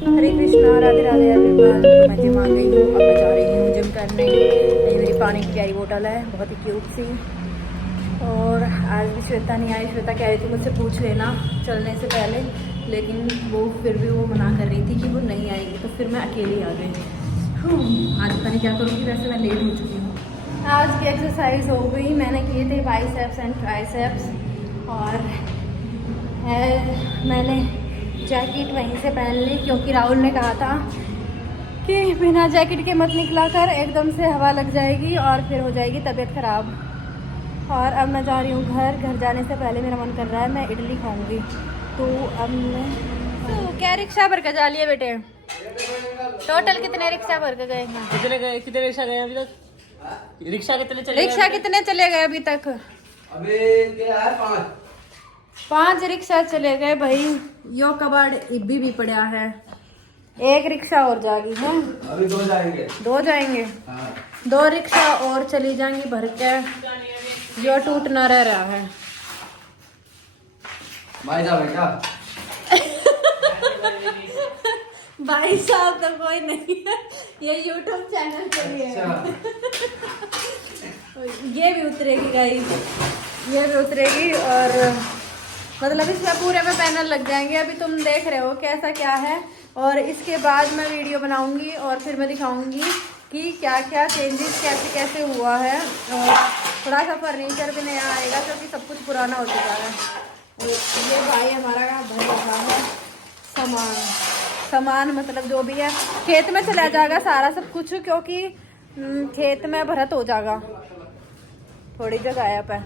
हरे Krishna, Radhe Radhe everyone. तो मैं gym आ गई हूँ, अब मैं जा रही हूँ जिम करने। ये मेरी पानी की कैरी बोतल है, बहुत ही क्यूट सी। और आज भी श्वेता नहीं आई। श्वेता कह रही थी मुझसे पूछ लेना चलने से पहले, लेकिन वो फिर भी वो मना कर रही थी कि वो नहीं आएगी, तो फिर मैं अकेली आ गई। आज पता नहीं क्या करूँगी, वैसे मैं लेट हो चुकी हूँ। आज की एक्सरसाइज हो गई, मैंने किए थे बाइसेप्स एंड ट्राइसेप्स। और मैंने जैकेट वहीं से पहन ली, क्योंकि राहुल ने कहा था कि बिना जैकेट के मत निकला कर, एकदम से हवा लग जाएगी और फिर हो जाएगी तबीयत ख़राब। और अब मैं जा रही हूँ घर जाने से पहले मेरा मन कर रहा है मैं इडली खाऊंगी। तो अब मैं क्या रिक्शा भर के जा लिए बेटे? टोटल कितने रिक्शा भर के गए हैं? कितने रिक्शा गए अभी तक? रिक्शा कितने चले गए अभी तक? अबे क्या है 5 रिक्शा चले गए भाई। यो कबाड़ इब्बी भी पड़ा है। एक रिक्शा और जागी है, अभी 2 जाएंगे। 2 जाएंगे। हाँ। 2 रिक्शा और चली जाएंगी भर के। जो टूट ना रह रहा है। भाई साहब है क्या? भाई साहब तो कोई नहीं है, ये यूट्यूब चैनल पे ही है। ये भी उतरेगी गाइस, ये भी उतरेगी। और मतलब इसमें पूरे में पैनल लग जाएंगे। अभी तुम देख रहे हो कैसा क्या है, और इसके बाद मैं वीडियो बनाऊंगी और फिर मैं दिखाऊंगी कि क्या क्या चेंजेस कैसे कैसे हुआ है। और थोड़ा सा फर्नीचर भी नया आएगा, क्योंकि सब कुछ पुराना हो चुका है। ये भाई हमारा भर रखा है सामान मतलब जो भी है खेत में चला जाएगा सारा सब कुछ, क्योंकि खेत में भरत हो जाएगा। थोड़ी जगह है पे।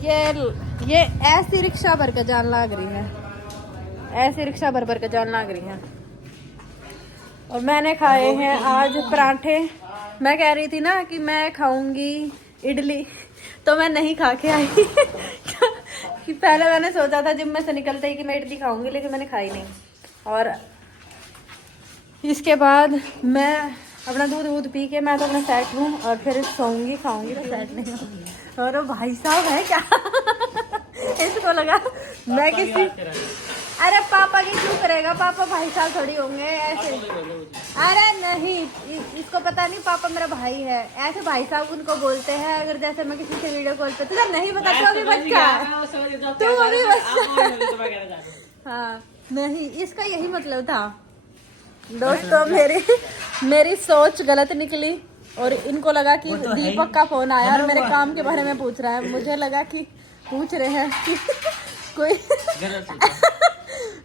ये ऐसी रिक्शा भर के जान लग रही है, ऐसी रिक्शा भर के जान लग रही है। और मैंने खाए हैं आज पराठे। मैं कह रही थी ना कि मैं खाऊंगी इडली, तो मैं नहीं खा के आई। कि पहले मैंने सोचा था जिम में से निकलते ही कि मैं इडली खाऊंगी, लेकिन मैंने खाई नहीं। और इसके बाद मैं अपना दूध पी के मैं तो अपना सेट हूँ, और फिर सोऊंगी खाऊंगी तो सेट नहीं होंगी। और भाई साहब है क्या? इसको लगा मैं किसी, अरे पापा की क्यों करेगा, पापा भाई साहब थोड़ी होंगे ऐसे। अरे नहीं, इसको पता नहीं पापा मेरा भाई है। ऐसे भाई साहब उनको बोलते हैं, अगर जैसे मैं किसी से वीडियो कॉल पे, तुझे नहीं पता तू अभी बच्चा है, तू अभी बच्चा। हाँ नहीं, इसका यही मतलब था दोस्तों। मेरी सोच गलत निकली, और इनको लगा कि दीपक का फोन आया और मेरे काम के बारे में पूछ रहा है। मुझे लगा कि पूछ रहे हैं कि कोई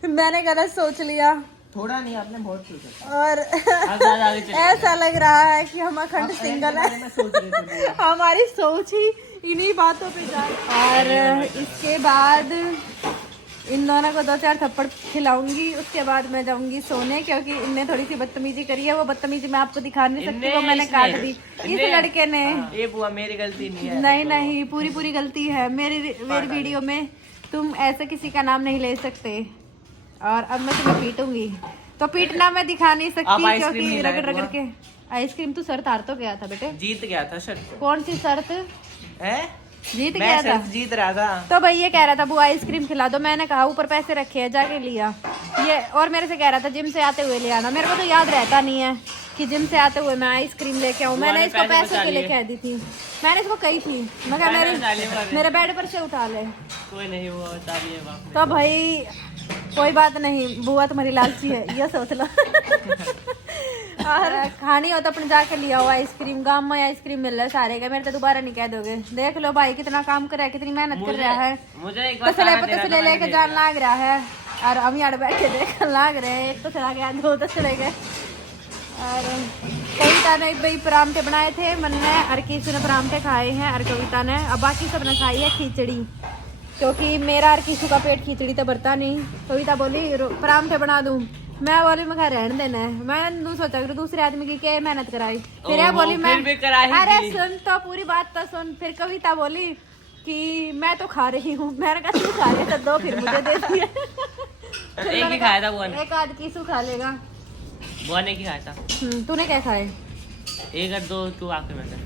मैंने गलत सोच लिया। थोड़ा नहीं, आपने बहुत सोचा। और ऐसा लग रहा है कि हम अखंड सिंगल है। हमारी सोच ही इन्हीं बातों पे जा। और इसके बाद इन दोनों को 2-4 थप्पड़ खिलाऊंगी, उसके बाद मैं जाऊंगी सोने, क्योंकि इनने थोड़ी सी बदतमीजी करी है। वो बदतमीजी मैं आपको दिखा नहीं सकती, वो मैंने काट दी इस लड़के ने। ये बुआ मेरी गलती नहीं है। नहीं, पूरी गलती है मेरी वीडियो में। तुम ऐसे किसी का नाम नहीं ले सकते। और अब मैं तुम्हें पीटूंगी, तो पीटना मैं दिखा नहीं सकती, क्योंकि रगड़ के। आइसक्रीम तू शर्त हार तो गया था बेटे। जीत गया था शर्त। कौन सी शर्त है? जीत गया था? जीत रहा था। तो भाई ये कह रहा था बुआ आइसक्रीम खिला दो, मैंने कहा ऊपर पैसे रखे हैं जाके लिया ये। और मेरे से कह रहा था जिम से आते हुए ले आना। मेरे को तो याद रहता नहीं है कि जिम से आते हुए मैं आइसक्रीम लेके आऊँ। मैंने इसको पैसे के लिए कह दी थी, मैंने इसको कही थी, मैं कहा मेरे बेड पर से उठा ले। कोई नहीं हुआ, तो भाई कोई बात नहीं, बुआ तुम्हारी लालची है, ये सोच लो। और खानी हो तो अपने जाके लिया हो आइसक्रीम। गाँव में आइसक्रीम मिल रहा है सारे का, मेरे तो दोबारा नहीं कह दोगे। देख लो भाई कितना काम कर रहा है, कितनी मेहनत कर रहा है। मुझे तसले लेके जान लग रहा है, और हम यहाँ बैठे देख लग रहे हैं। एक तो चला गया, 2 तो चले गए। और कविता ने भाई परांठे बनाए थे, मन ने अर्कीसु ने परांठे खाए हैं, और कविता ने, अब बाकी सब ने खाई है खिचड़ी, क्योंकि मेरा अर्कीसु का पेट खिचड़ी तो भरता नहीं। कविता बोली परांठे बना दूं, मैं बोली मैं रहने देना है। मैं सोचा कि दूसरे आदमी की क्या मेहनत कराई। फिर यह बोली मैं, अरे सुन तो पूरी बात तो सुन। फिर कविता बोली कि मैं तो खा रही हूँ। मैंने कहा तू खा रही तो 2 फिर मुझे दे दिए। एक ही खाया था बुआ ने। एक आध कीसू खा लेगा। बुआ ने क्या खाया था? तूने क्या खाए? 1 और 2 तू आके मैंने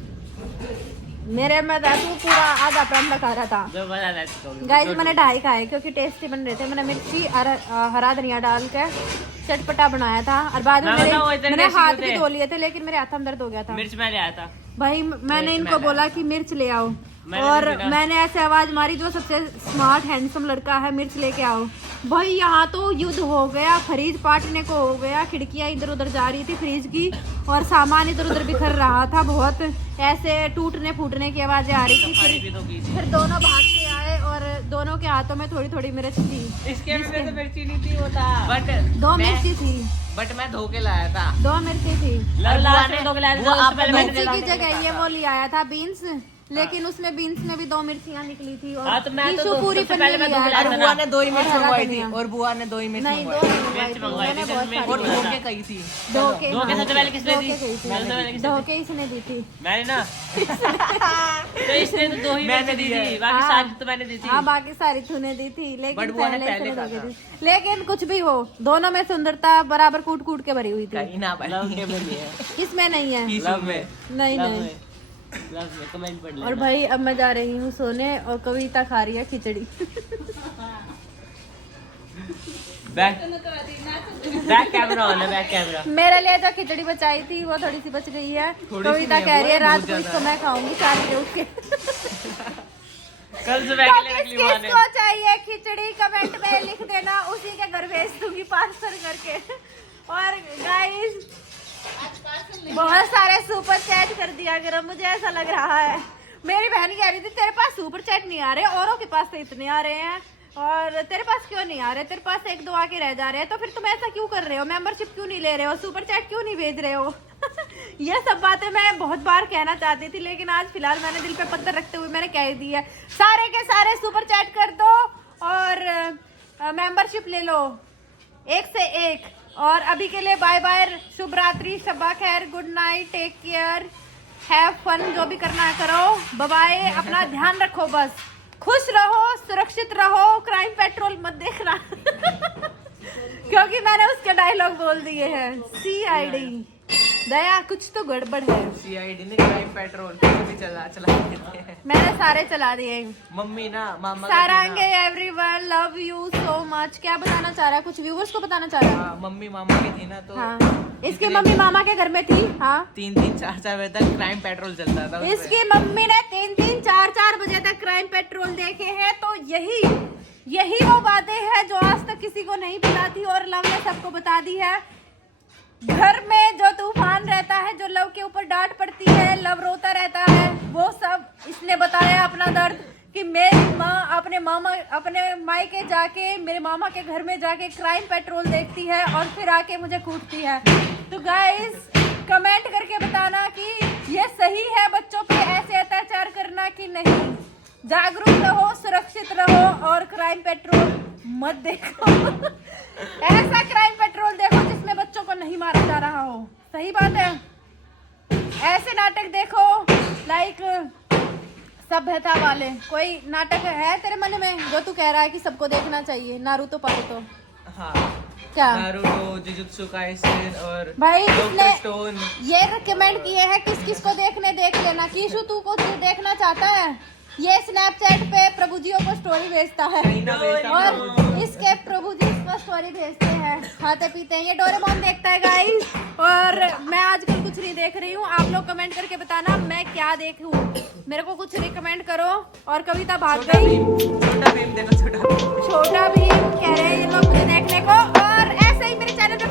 मेरे में दादू पूरा आधा परांठा खा रहा था। जो बता रहा है गाइस मैंने 2.5 खाए क्योंकि टेस्टी बन रहे थे। मैंने मिर्ची और हरा धनिया डाल के चटपटा बनाया था और बाद में मैं बताऊं, इतने मैंने टेस्टी हाथ होते भी हैं। धो लिए थे लेकिन मेरे हाथ में दर्द हो गया था। मिर्च मैं ले आया था। भाई मैंने इनको बोला कि मिर्च ले आओ मैंने और भी कहा। मैंने ऐसे आवाज मारी जो सबसे स्मार्ट हैंडसम लड़का है, मिर्च लेके आओ। भाई यहाँ तो युद्ध हो गया, फ्रिज फाटने को हो गया, खिड़कियां इधर उधर जा रही थी फ्रिज की और सामान इधर उधर बिखर रहा था, बहुत ऐसे टूटने फूटने की आवाजें आ रही थी। पानी भी तो पी थी। फिर दोनों भाग के आए और दोनों के हाथों में थोड़ी थोड़ी मिर्च थी। इसके में तो मिर्ची नहीं थी, वो था बट 2 मिर्ची थी, बट मैं धो के लाया था। 2 मिर्ची थी। लास्ट में 2 गिलास वो आप मिर्ची की जगह ये वो ले आया था बीन्स, लेकिन उसमें बीन्स में भी 2 मिर्चियाँ निकली थी और हाँ, तो मैं तो टीशू दो- पूरी सबसे पन्नी पहले मैं लिया 2 गिलास था। बुआ ने 2 ही मिर्च और हरा मंगवाई थी धनिया। और बुआ ने 2 ही मिर्च नहीं, 2 मंगवाई नहीं मंगवाई मिर्च थी, मंगवाई मैंने थी, बहुत जिसमें सारी और मंगवाई धो थी। के कही थी। धोके धो के सबसे पहले किसने धो दी? के गई थी। सबसे पहले किसने दी? धोके इसने दी थी। मैंने ना तो इसने तो 2 ही मैंने मैंने दी दी है। थी, बाकी हाँ। सारी तो मैंने दी थी। हाँ बाकी सारी तूने दी थी लेकिन But बुआ ने पहले पहले इसने कहा धोके दी। लेकिन कुछ भी हो, दोनों में सुंदरता बराबर कूट कूट के भरी हुई थी। कहीं ना भाई लव के में नहीं है। इसमें नहीं है, लव में नहीं लव नहीं। में लव में कमेंट पढ़ लेना। और भाई अब मैं जा रही हूँ सोने और कविता खा रही है खिचड़ी। बैक बैक कैमरा ऑन है, बैक कैमरा। मेरे लिए जो खिचड़ी बचाई थी वो थोड़ी सी बच गई है। थोड़ी सी कविता नहीं है, कह रही है वो रात बहुत को इसको ज्यादा मैं खाऊंगी 4 बजे उठ के। कल सुबह के लिए रख ली माँ ने। किसको चाहिए खिचड़ी कमेंट में लिख देना, उसी के घर भेज दूंगी पार्सल करके। और गाइस बहुत सारे सुपर चैट कर दिया करो, मुझे ऐसा लग रहा है। मेरी बहन कह रही थी तेरे पास सुपर चैट नहीं आ रहे, औरों के पास तो इतने आ रहे हैं और तेरे पास क्यों नहीं आ रहे, तेरे पास 1-2 आके रह जा रहे हैं, तो फिर तुम ऐसा क्यों कर रहे हो, मेंबरशिप क्यों नहीं ले रहे हो, सुपर चैट क्यों नहीं भेज रहे हो। ये सब बातें मैं बहुत बार कहना चाहती थी लेकिन आज फिलहाल मैंने दिल पे पत्थर रखते हुए मैंने कह दी है। सारे के सारे सुपर चैट कर दो और मेंबरशिप ले लो 1 से 1। और अभी के लिए बाय बाय, शुभ रात्रि, शब्बा खैर, good night, take care, have fun, जो भी करना है करो, बाय बाय। अपना ध्यान रखो, बस खुश रहो, सुरक्षित रहो, क्राइम पेट्रोल मत देखना। क्योंकि मैंने उसके डायलॉग बोल दिए हैं। CID दया कुछ तो गड़बड़ है। CID ने क्राइम पेट्रोल भी चला देते हैं। मैंने सारे चला दिए। मम्मी ना मामा का सारंगे थी ना। Everyone, love you so much. क्या बताना चाह रहा है, कुछ व्यूवर्स को बताना चाह रहा है? हाँ, मम्मी मामा की थी ना तो हाँ, इसकी मम्मी मामा के घर में थी। हाँ, 3-4 बजे तक क्राइम पेट्रोल चलता था उसपे। इसकी मम्मी ने 3-3, 4-4 बजे तक क्राइम पेट्रोल देखे हैं। तो यही वो बातें हैं जो आज तक किसी को नहीं पता थी और लव ने सबको बता दी है। घर में जो तूफान रहता है, जो लव के ऊपर डांट पड़ती है, लव रोता रहता है, वो सब इसने बताया अपना दर्द कि मेरी माँ अपने मायके जाके, मेरे मामा के घर में जाके क्राइम पेट्रोल देखती है और फिर आके मुझे कूटती है। तो गाइस कमेंट करके बताना कि ये सही है बच्चों पे ऐसे अत्याचार करना कि नहीं। जागरूक रहो, सुरक्षित रहो और क्राइम पेट्रोल मत देखो। ऐसा क्राइम पेट्रोल देखो जिसमें बच्चों को नहीं मारा जा रहा हो। सही बात है। ऐसे नाटक देखो लाइक सभ्यता वाले। कोई नाटक है तेरे मन में जो तू कह रहा है कि सबको देखना चाहिए? नारुतो पारुतो हाँ, क्या नारुतो, जुजुत्सु काइसेन और भाई डॉक्टर इसने स्टोन। ये रिकमेंड किए हैं किस किस को देखने, देख लेना। कीशु तू को देखना चाहता है? ये स्नैपचैट पे प्रभु जियों को स्टोरी भेजता है और इसके प्रभु जी इसको स्टोरी भेजते हैं, खाते पीते हैं। ये डोरेमोन देखता है गाइस। और मैं आजकल कुछ नहीं देख रही हूँ। आप लोग कमेंट करके बताना मैं क्या देखूं, मेरे को कुछ रिकमेंड करो। और कविता भाग गई। छोटा भीम देखो, छोटा भीम। छोटा भीम कह रहे हैं ये लोग मुझे देखने को। और ऐसे ही मेरे चैनल पे